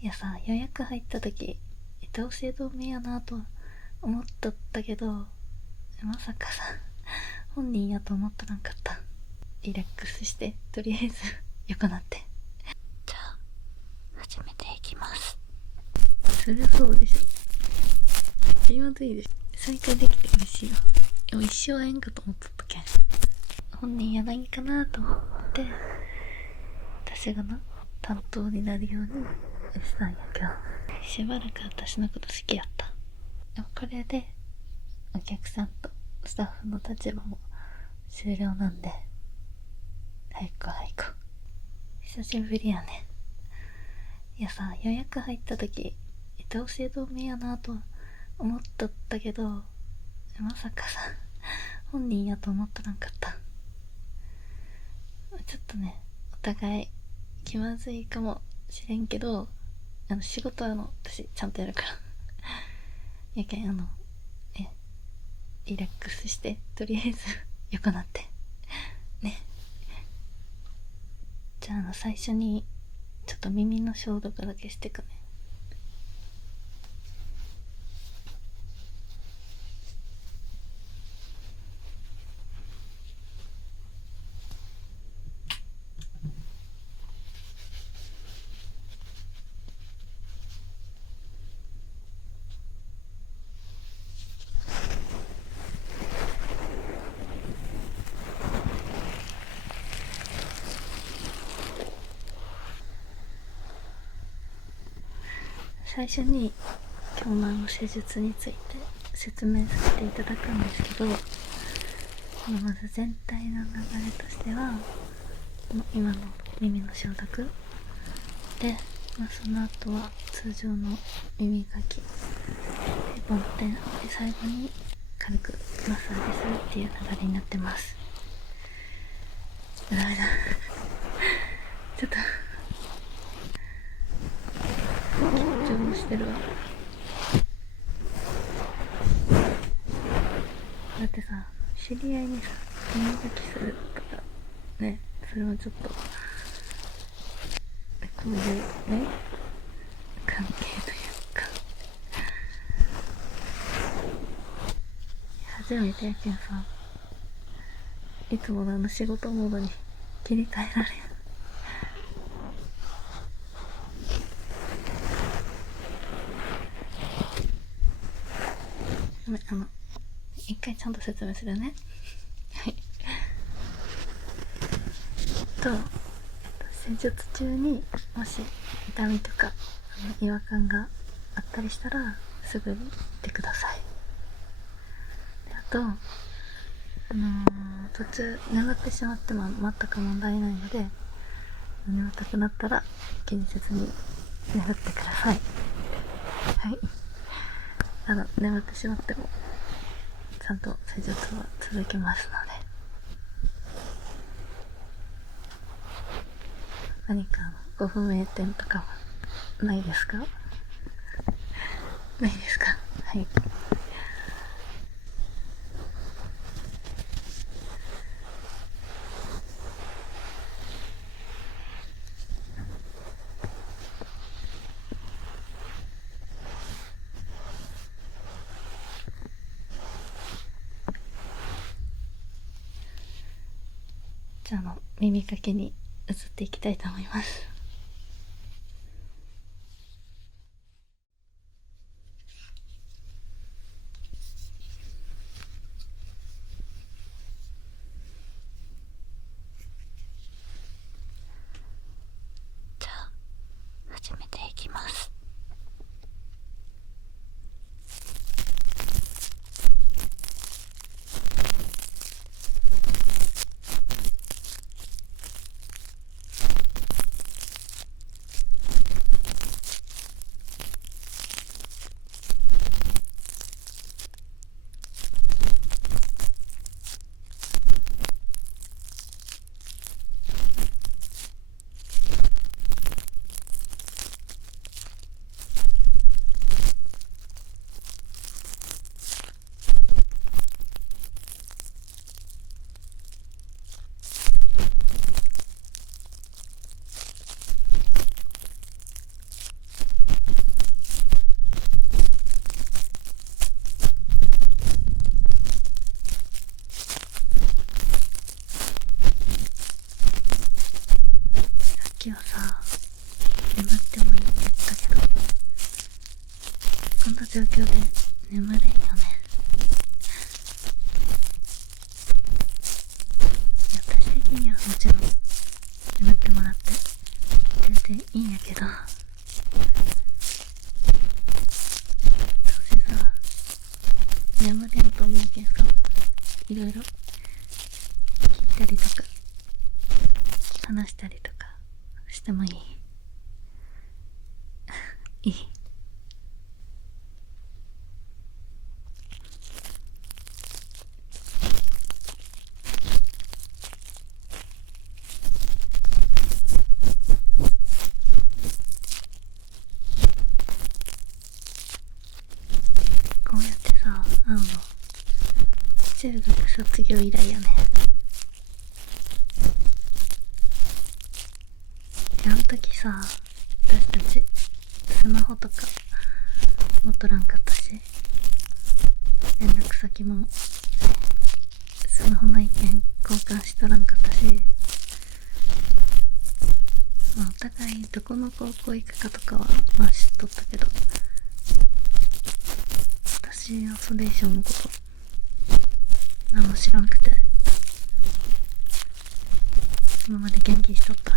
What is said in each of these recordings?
いやさ、予約入った時伊藤聖堂名やなとは思っとったけど、まさかさ本人やと思っとらんかった。リラックスしてとりあえずよくなって。じゃあ始めていきます。そりゃそうでしょ。気まずいでしょ。再会できて嬉しいよ。でも一生会えんかと思っとったけん、本人やないんかなと思って私がな担当になるようにしたんやけど、しばらく私のこと好きやった。でもこれでお客さんとスタッフの立場も終了なんで、早く早く。久しぶりやね。いやさ、予約入った時伊藤聖堂名やなとは思っとったけど、まさかさ本人やと思っとらんかった。ちょっとね、お互い気まずいかもしれんけど、仕事は私ちゃんとやるからやけんリラックスしてとりあえずよくなってね。じゃあ最初にちょっと耳の消毒だけしてくね。最初に今日の施術について説明させていただくんですけど、まず全体の流れとしては今の耳の消毒で、その後は通常の耳かきで梵天で、最後に軽くマッサージするっていう流れになってます。ダメだちょっと緊張してるわ。だってさ、知り合いにさ耳かきするとかね、それもちょっとこういうね関係というか、初めてやけんさ、いつもの仕事モードに切り替えられん。ごめん、一回ちゃんと説明するね。はい。施術中にもし痛みとか違和感があったりしたらすぐに言ってください。で、あと途中眠ってしまっても全く問題ないので、眠たくなったら気にせずに眠ってください。はい。眠ってしまってもちゃんと施術は続けますので。何かご不明点とかはないですか？ないですか？はい。じゃあ耳かけに移っていきたいと思います。じゃあ始めていきます。眠ってもいいって言ったけど、こんな状況で眠れんよね。私的にはもちろん眠ってもらって全然いいんやけど、どうせさ眠れんと思うけんさ、いろいろ聞いたりとか話したりとかしてもいい？いい？こうやってさ会うの中学卒業以来やね。あの時さ、私たちスマホとか持っとらんかったし、連絡先もスマホ内見交換しとらんかったし、まあお互いどこの高校行くかとかはまあ知っとったけど、私はそれ以上のこと何も知らんくて、今まで元気しとった。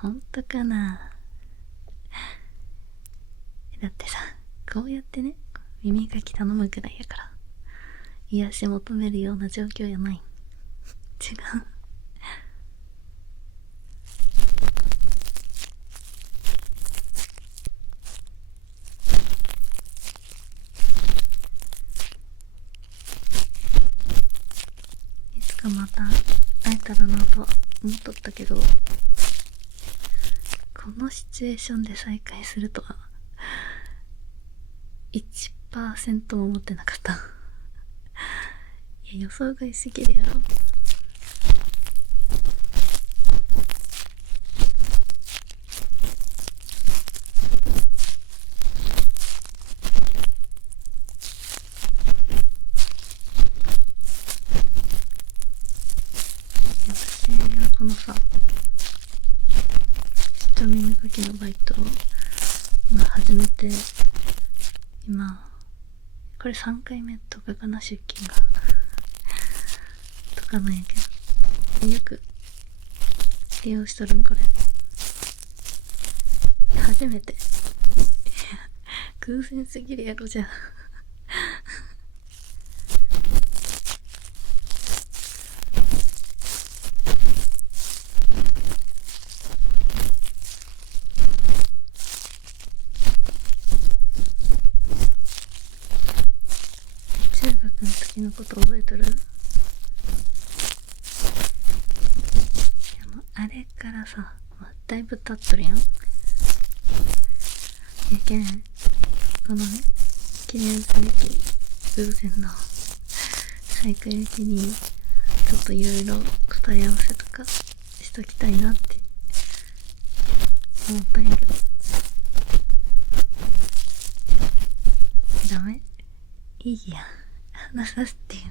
ほんとかな。だってさ、こうやってね、耳かき頼むくらいやから癒し求めるような状況やない。違う。いつかまた会えたらなとは思っとったけど、このシチュエーションで再会するとは 1% も思ってなかった。いや、予想外すぎるやろ。私はこのさ、ちょ耳かきのバイトを始めて今これ3回目とかかな、出勤がとかなんやけど、よく利用しとるんこれ初めて。偶然すぎるやろじゃあ。中学の時のこと覚えとる？あれからさ、だいぶ経っとるやん。やけん、このね、記念すべき偶然の再会日にちょっといろいろ答え合わせとかしときたいなって思ったんやけど、ダメ？いいや、話させてよ。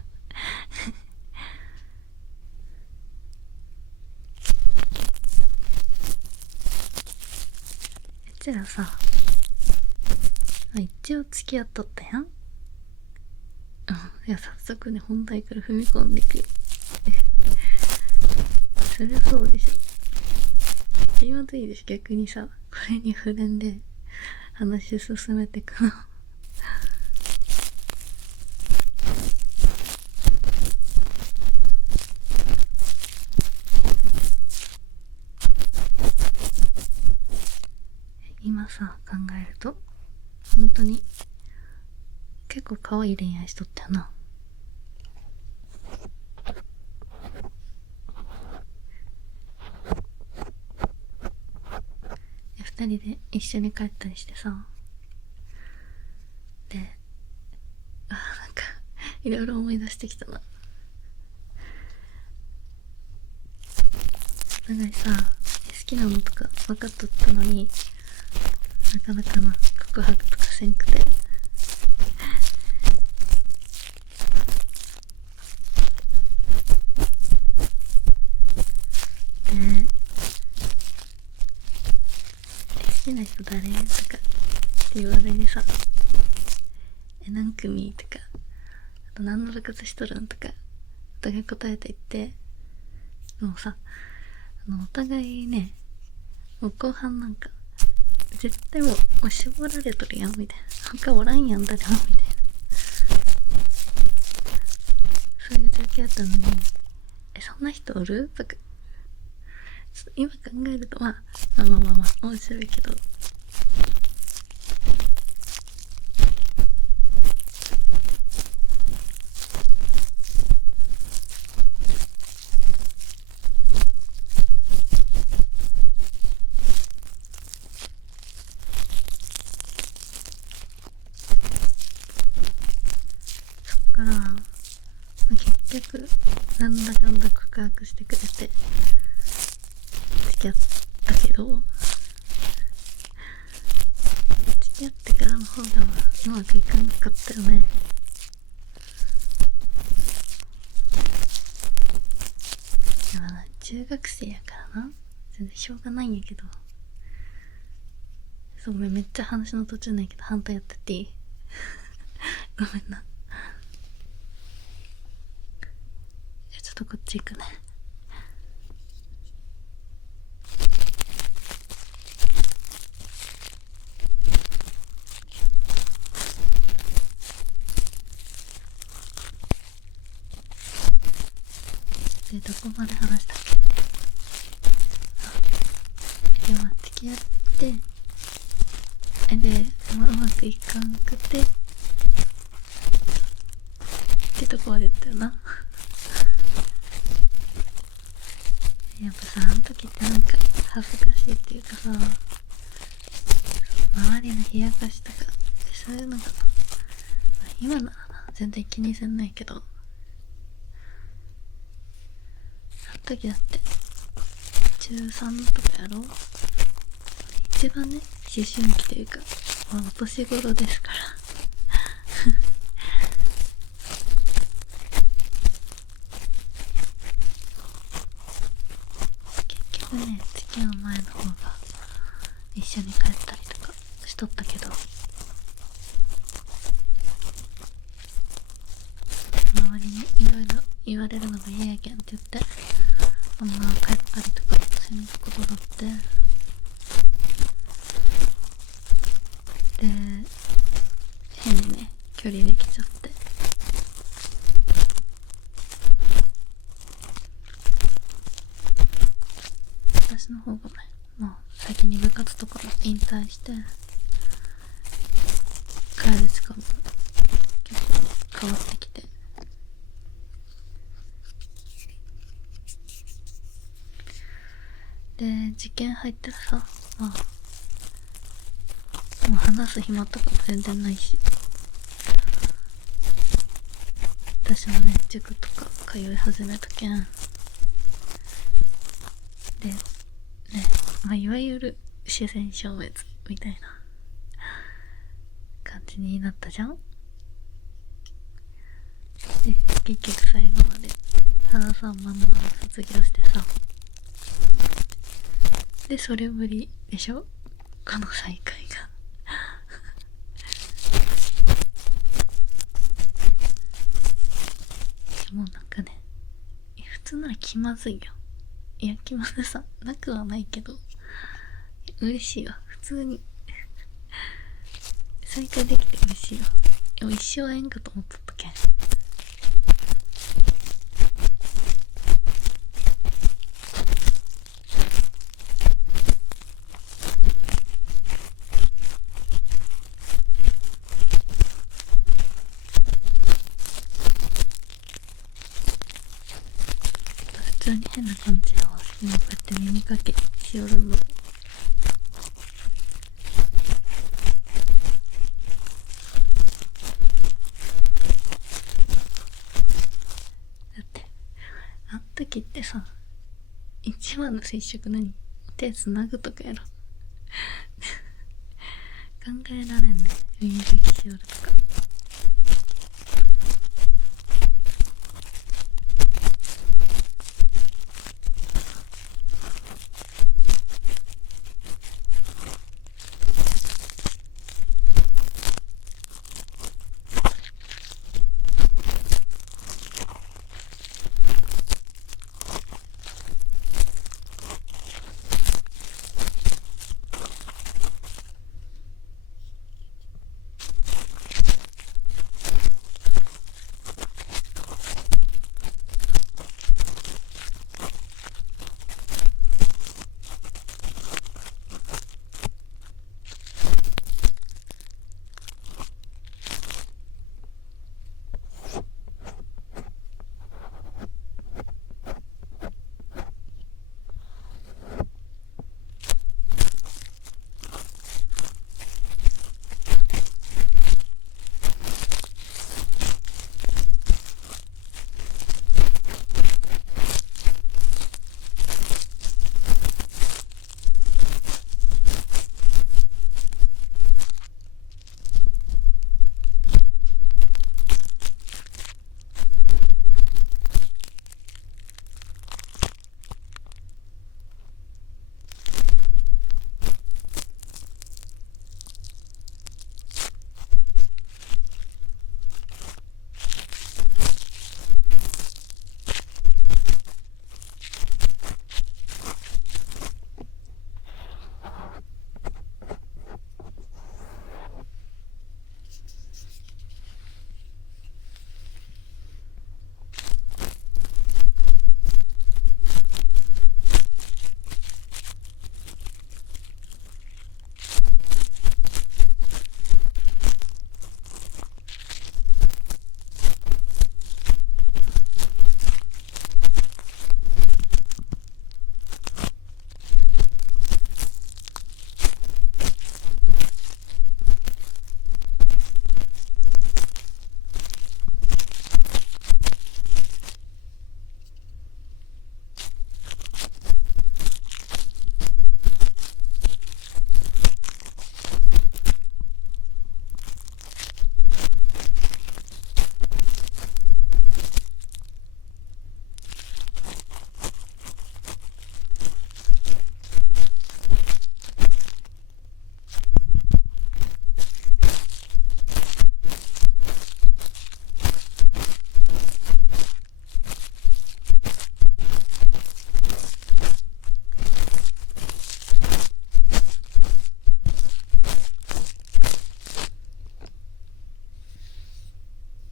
うちらさ、一応付き合っとったやん。いや、早速ね、本題から踏み込んでいくよ。そりゃそうでしょ。今でいいでしょ、逆にさ、これに触れんで話進めてくの。今さ、考えると本当に結構可愛い恋愛しとったよな。2人で一緒に帰ったりしてさ、で、なんかいろいろ思い出してきたな。お互いさ、好きなのとか分かっとったのに、なかなかな告白とかせんくて、で、きな人誰とかって言われてさ、何組とか、あと何の部活しとるんとかお互い答えていって、もうさ、お互いね、もう後半なんか絶対もう絞られとるやんみたいな、他おらんやん誰もみたいな、そういう状況やったのに、そんな人おるとか、ちょっと今考えるとまあ面白いけど、そっから結局なんだかんだ告白してくれて付き合ったけど、付き合ってからの方がうまくいかなかったよね。でも中学生やからな、全然しょうがないんやけど、そう、ごめん、めっちゃ話の途中なんやけど反対やってていい？ごめんな。ちょっとこっち行くね。で、どこまで話したっけ？で、付き合って、で、うまくいかんくてってとこまで言ったよな。やっぱさ、あの時ってなんか恥ずかしいっていうかさ、周りの冷やかしとかそういうのが、今ならな全然気にせんないけど、あの時だって中3とかやろ、一番ね、思春期というか、お年頃ですから結局ね、付き合う前の方が一緒に帰ったりとかしとったけど、周りにいろいろ言われるのが嫌やけんって言って帰ったりとかしに行くことがあって、で変にね距離できちゃって、私の方がね、もう先に部活とかも引退して、帰る時間も結構変わってきて、で受験入ったらさ、もう話す暇とかも全然ないし、私もね塾とか通い始めたけんでね、いわゆる自然消滅みたいな感じになったじゃん。で結局最後まで原さんまんま卒業してさ、でそれぶりでしょ、この再会がもうなんかね、普通なら気まずいよ。いや気まずさなくはないけど嬉しいわ、普通に再会できて嬉しいわ。でも一生会えんかと思っとったけん。普通に変な感じやわ、今こうやって耳かけしおるの。だってあん時ってさ、一番の接触何？手つなぐとかやろ考えられんね、耳かきしおるとか。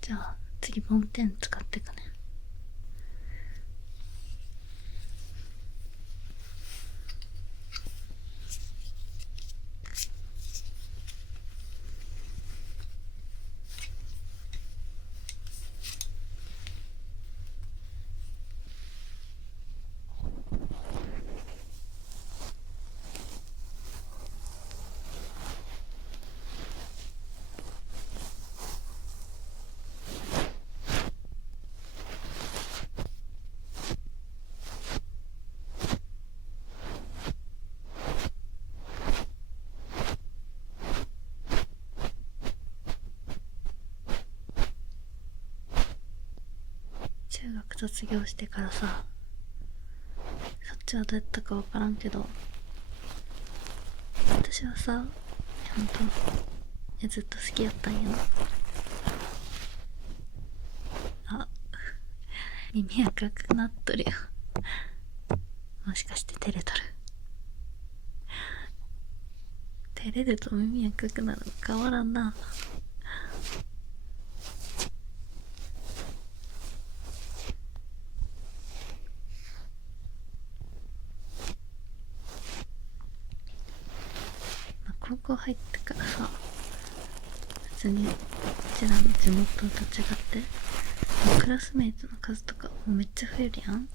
じゃあ次梵天使ってかね。中学卒業してからさ、そっちはどうやったか分からんけど、私はさ、ほんとずっと好きやったんやな。あ、耳赤くなっとるよ。もしかして照れとる？照れると耳赤くなるの変わらんな。高校入ってからさ、普通にうちらの地元と違ってクラスメイトの数とかめっちゃ増えるやん。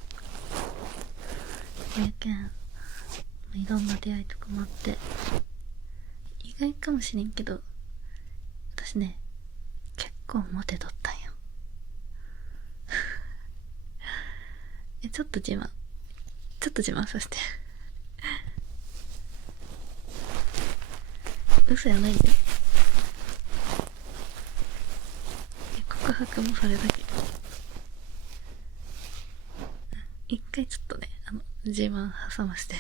やけんいろんな出会いとかもあって、意外かもしれんけど私ね、結構モテとったんよ。ちょっと自慢させて。嘘やないよ。告白もされたけど、一回ちょっとね、自慢挟まして。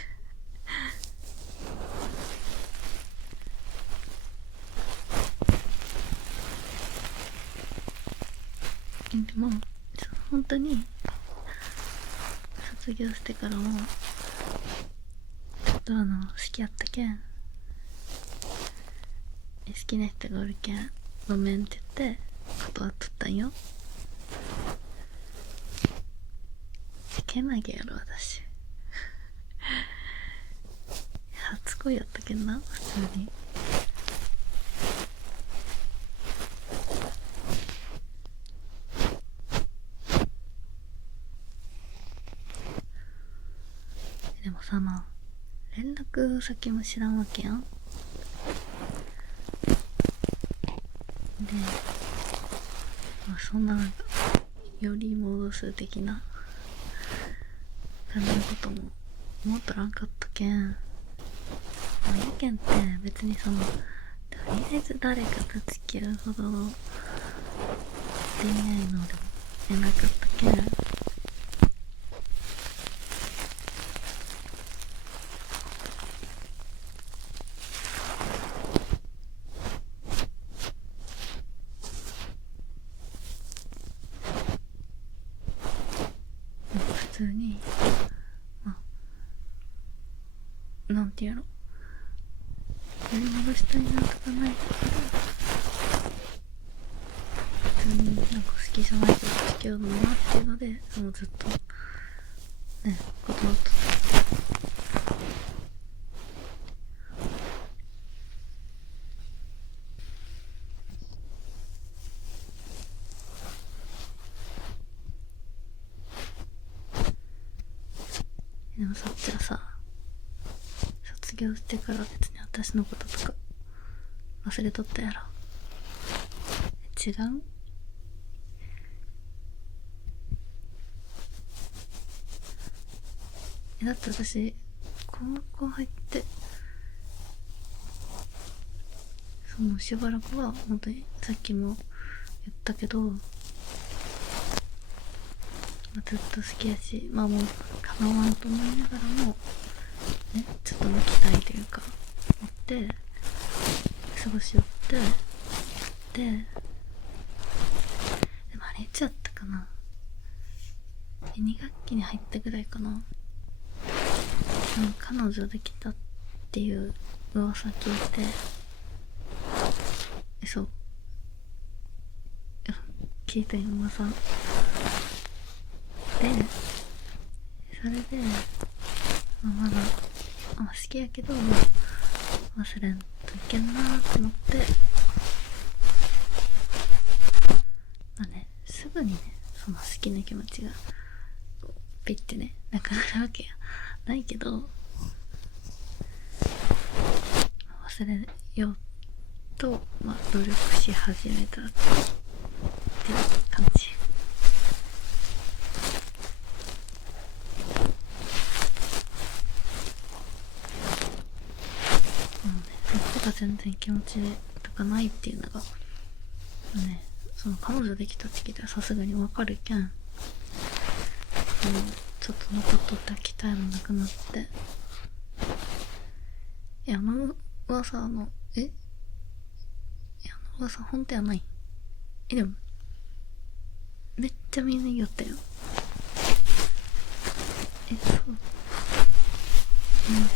でも本当に卒業してからもちょっと好きやったけん、好きな人がおるけんごめんって言って断っとったんよ。けなげやろ私。初恋やったけんな、普通に。でもさ、連絡先も知らんわけやん。で、そんなより戻す的な感じのことも思っとらんかったけん、やけんって別にとりあえず誰かと付き合うほどの恋愛のでも出なかったけん、普通になんてやろ、やり戻したいなとかないけど、普通に好きじゃないけど付き合うのもなっていうので、もうずっとね断っとった。でもそっちはさ、卒業してから別に私のこととか忘れとったやろ。違う？だって私高校入ってもうしばらくは本当にさっきも言ったけど、ずっと好きやし、もう叶わんと思いながらもね、ちょっとの期待というか持って過ごしよって、でもあれいつやったかな、2学期に入ったぐらいかな、彼女できたっていう噂聞いて、そう聞いたよ噂で、それで、まだ、好きやけど忘れんといけんなと思って、すぐにね、その好きな気持ちがピッてねなくなるわけやないけど、忘れようと、努力し始めたっていう感じ。そこが全然気持ちとかないっていうのがね、その彼女できた時ではさすがにわかるけん、ちょっと残っとった期待もなくなって、噂あの噂本当やない。でもめっちゃみんな言おったよ。そう、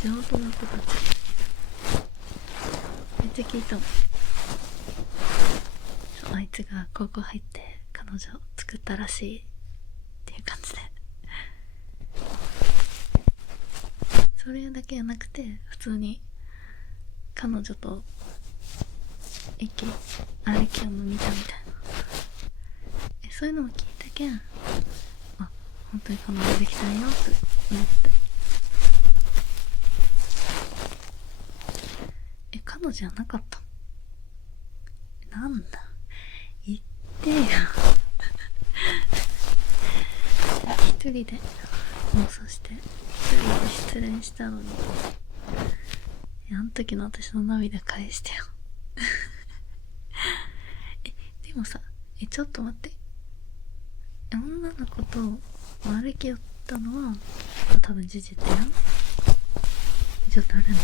地元の子たちめっちゃ聞いたもん。あいつが高校入って彼女作ったらしいっていう感じで、それだけじゃなくて普通に彼女と駅歩きを見たみたいな、そういうのも聞いたけん、本当に彼女できたんよって思って。彼女じゃなかった？なんだ言ってよ一人で妄想して一人で失恋したのに、あの時の私の涙返してよでもさ、ちょっと待って、女の子と歩き寄ったのは多分事実やん。じゃあ誰の？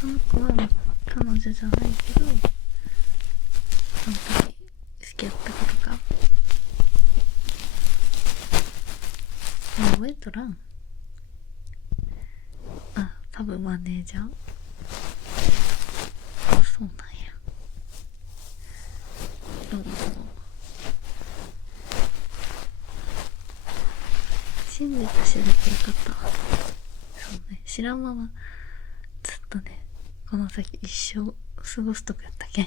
その子は彼女じゃないけど、その時好きやった子とか覚えとらん。多分マネージャー。そうなんや。信じて知れてよかったわ。そうね、知らんままずっとね、この先一生過ごすとこやったけん。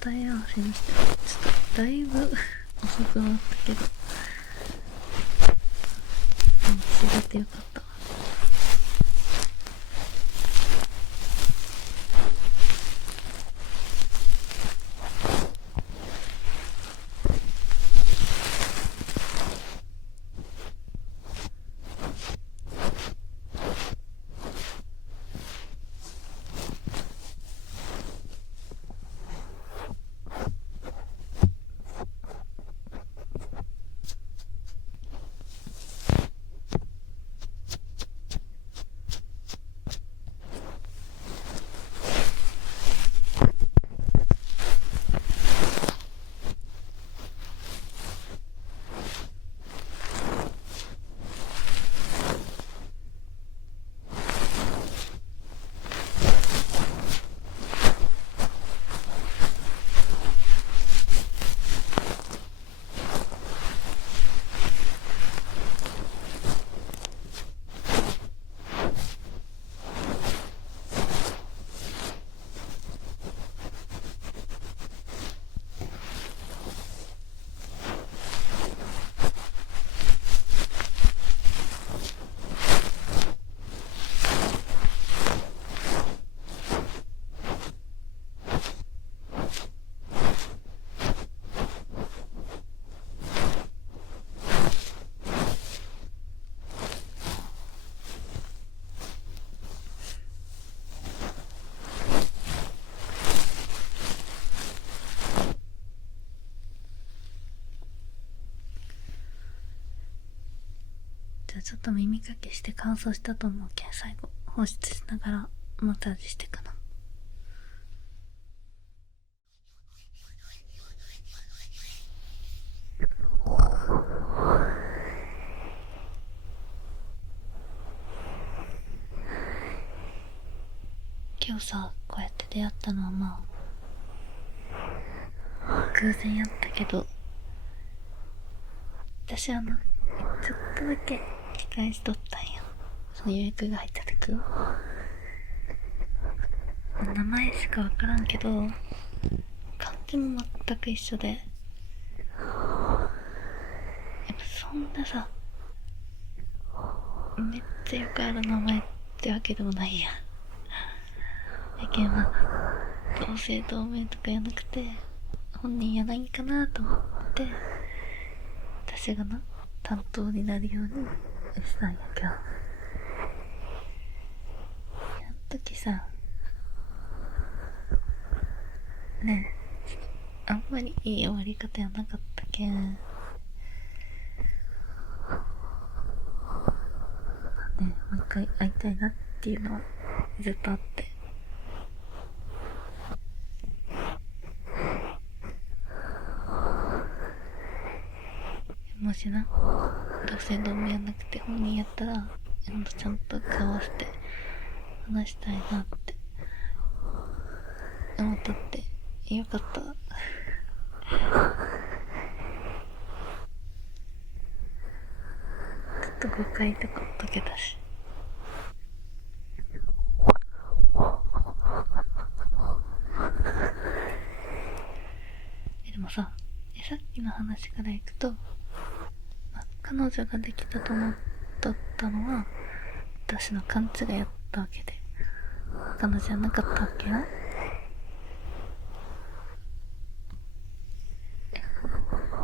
答え合わせにしてちょっとだいぶ遅くなったけど、知れてよかったわ。ちょっと耳かきして乾燥したと思うけん、最後放出しながらマッサージしてくな。今日さ、こうやって出会ったのはまあ偶然やったけど、私ちょっとだけ期待しとったんよ。その予約が入った時は名前しかわからんけど、漢字も全く一緒で、やっぱそんなさ、めっちゃよくある名前ってわけでもないや。やけんは同姓同名とかやなくて、本人やないんかなと思って、私がな担当になるようにしたんやけど、あの時さねえ、あんまりいい終わり方やなかったけんね、もう一回会いたいなっていうのはずっとあって、もしな同姓同名やなくて本人やったらちゃんと顔合わせて話したいなって思ったって。よかった。ちょっと誤解とか解けたし。でもさ、さっきの話からいくと、彼女ができたと思っとったのは私の勘違いやったわけで、彼女じゃなかったわけよ。っ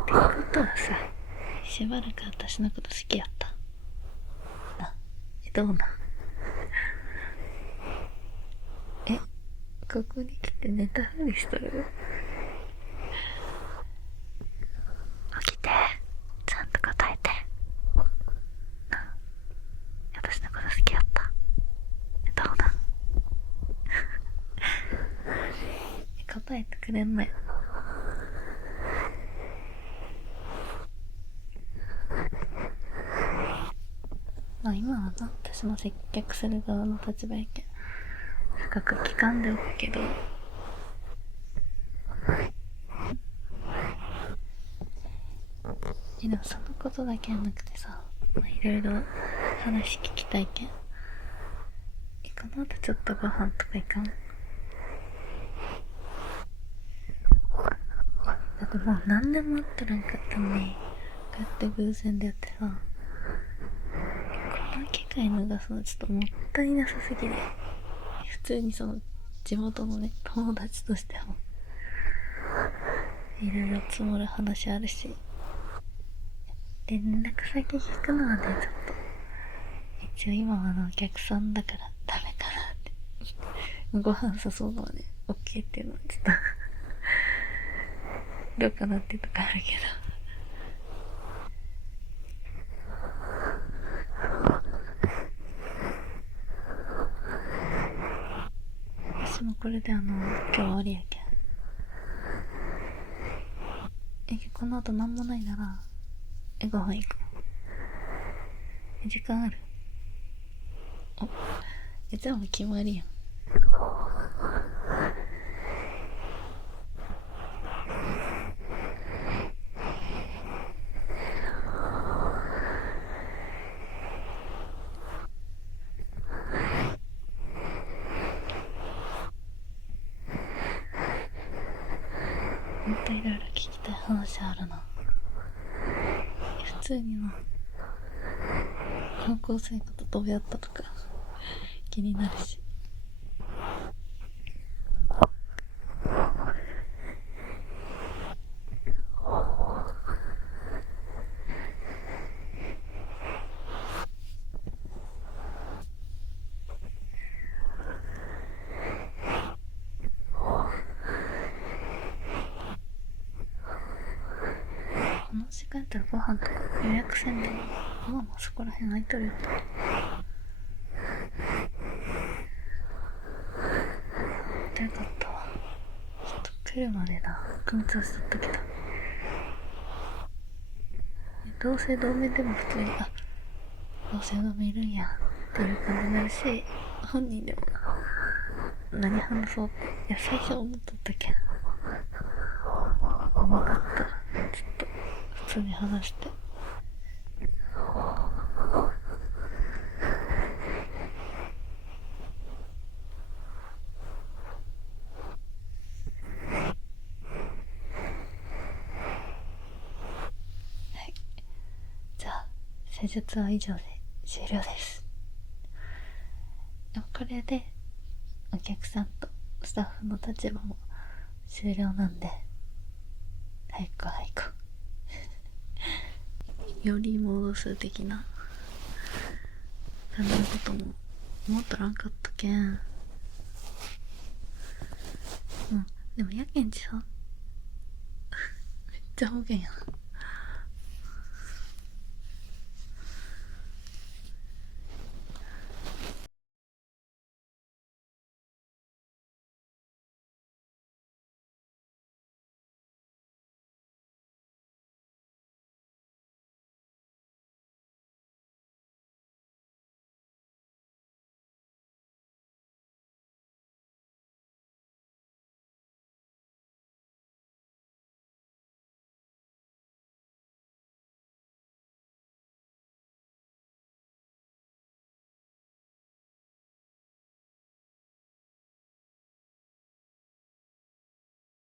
てことはさ、しばらく私のこと好きやったな。どうなん？ここに来て寝たふりしとる？起きて、ちゃんと答えてな。私のこと好きやった？どうなん？答えてくれんのよ。まあ今はな、私も接客する側の立場やけん深く聞かんでおくけど、でもそのことだけはなくてさ、いろいろ話聞きたいけん、この後ちょっとご飯とか行かん？だってもう何年も会ってらんかったのに、こうやって偶然でやってさ、この機会逃すのちょっともったいなさすぎで、普通にその地元のね友達としてもいろいろ積もる話あるし、連絡先聞くのはね、ちょっと一応今はお客さんだからダメかなってご飯誘うのはね OK っていうのはちょっとどうかなっていうとこあるけど、私もこれで今日終わりやけん、この後なんもないならご飯行く？時間ある？じゃあもう決まりやん。ほんといろいろ聞きたい話あるな。普通に高校生とどうやったとか気になるし、この時間やったらご飯とか予約せんでもまあそこら辺空いとるよって。よかったわ。ちょっと来るまでな緊張しとったけど、同姓同名でも普通に同姓同名いるんやっていう感じになるし、本人でも何話そうって、いや最初思っとったけど、分かった、ちょっと普通に話して。はい、じゃあ施術は以上で終了です。これでお客さんとスタッフの立場も終了なんで、早く早くより戻す的な、そんなことも思っとらんかったけん。うん、でもやけんちさめっちゃ方言やな。